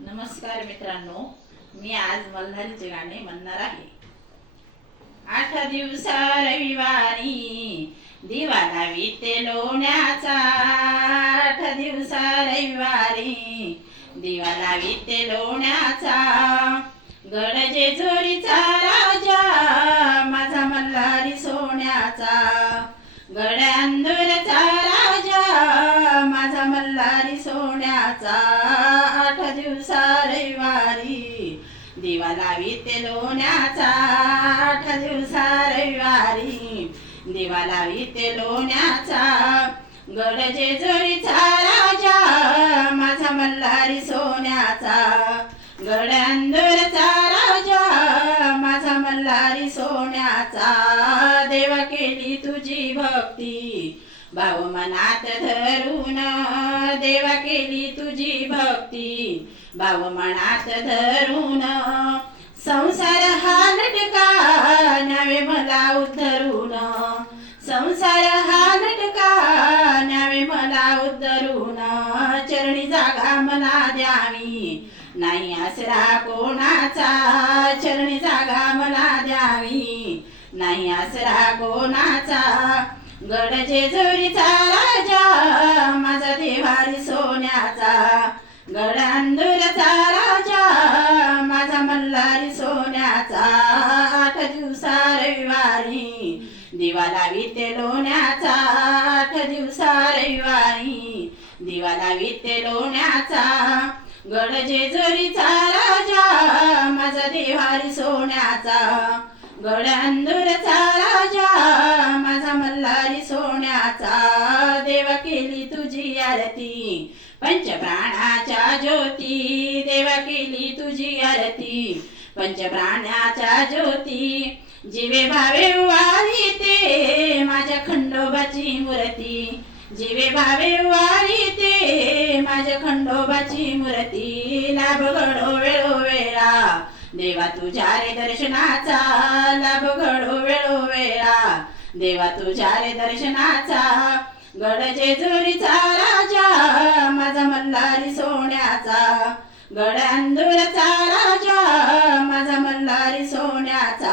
नमस्कार मित्रांनो मी आज मल्हारीचे गाणे म्हणणार आहे. आठ दिवसा रविवारी दिवाला विते लोण्याचा. आठ दिवसा रविवारी दिवाला विते लोण्याचा. गडजे जोरीचा राजा माझा मल्हारी सोन्याचा. गड्यांदोरचा रविवारी. दिवा लावीते लोण्याचा आठ दिवसा रविवारी. दिवा लावीते लोण्याचा गडजे जोरीचा राजा माझा मल्हारी सोन्याचा. गड्यांदोरचा राजा माझा मल्हारी सोन्याचा. भक्ती भाव मनात धरून देवा केली तुझी भक्ती. भाव मनात धरून संसार हा लटका न्यावे मला उद्धरून संसार हा लटका न्यावे मला उद्धरून चरणी जागा मला द्यावी. नाही आसरा कोणाचा चरणी जागा मला द्यावी. नाही आसरा कोणाचा गड जेजुरीचा राजा माझा देवारी सोन्याचा. गडांदूरचा राजा माझा मल्हारी सोन्याचा. आठ दिवसा रविवारी दिवाला विते लोण्याचा. आठ दिवसा रविवारी दिवाला विते लोण्याचा. गड जेजुरीचा राजा माझा देवारी सोन्याचा. गड अंदुरचा राजा आरती. पंचप्राणाच्या ज्योती देवा केली तुझी आरती. पंचप्राणाच्या ज्योती जीवे भावे वारी ते माझ्या खंडोबाची मूर्ती. जीवे भावे वारी ते माझ्या खंडोबाची मूर्ती. लाभ घडो वेळोवेळा देवा तुझ्या रे दर्शनाचा लाभ घडो वेळोवेळा देवा तुझ्या रे दर्शनाचा गडजे जोरीचा गडांदूरचा राजा माझा मल्हारी सोन्याचा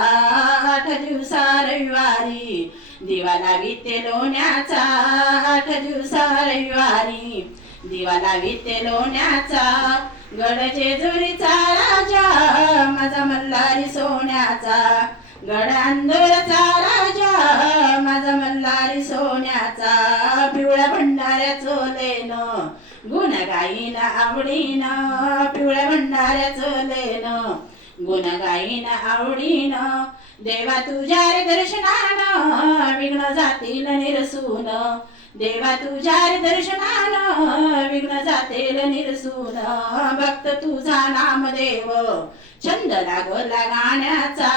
आठ दिवसा रविवारी. दिवा ते लोण्याचा आठ दिवसा रविवारी. दिवा लावीते लोण्याचा गड जेजुरीचा राजा माझा मल्हारी सोन्याचा. गडांदूरचा राजा माझा मल्हारी सोन्याचा. पिवळ्या भंडाऱ्या चोलेन गुण गाईन आवडीन पिवळ्या भंडाऱ्याच लेन गुण गाईन आवडीन देवा तुझ्या रे दर्शनान विघ्न जातील निरसून. देवा तुझ्या रे दर्शनान विघ्न जातील निरसून. भक्त तुझा नामदेव छंद लागला गाण्याचा.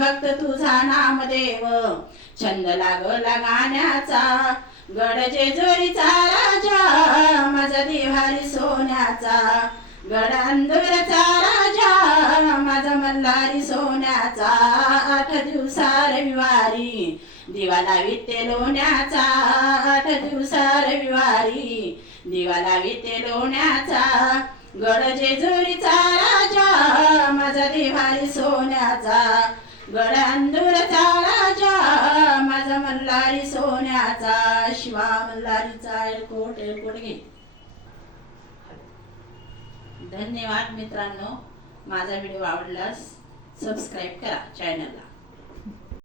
भक्त तुझा नामदेव छंद लागला गाण्याचा. गडजे जोरीचा राजा माझा दिवारी सोन्याचा. गडांदूरचा राजा माझा मल्हारी सोन्याचा. आठ दिवसा रविवारी दिवा लावीते लोण्याचा. आठ दिवसा रविवारी दिवा विते लोण्याचा. गडजे जोरीचा राजा माझा देवारी सोन्याचा. गडांदूरचा राजा धन्यवाद मित्रांनो. माझा व्हिडिओ आवडल्यास सबस्क्राईब करा चॅनलला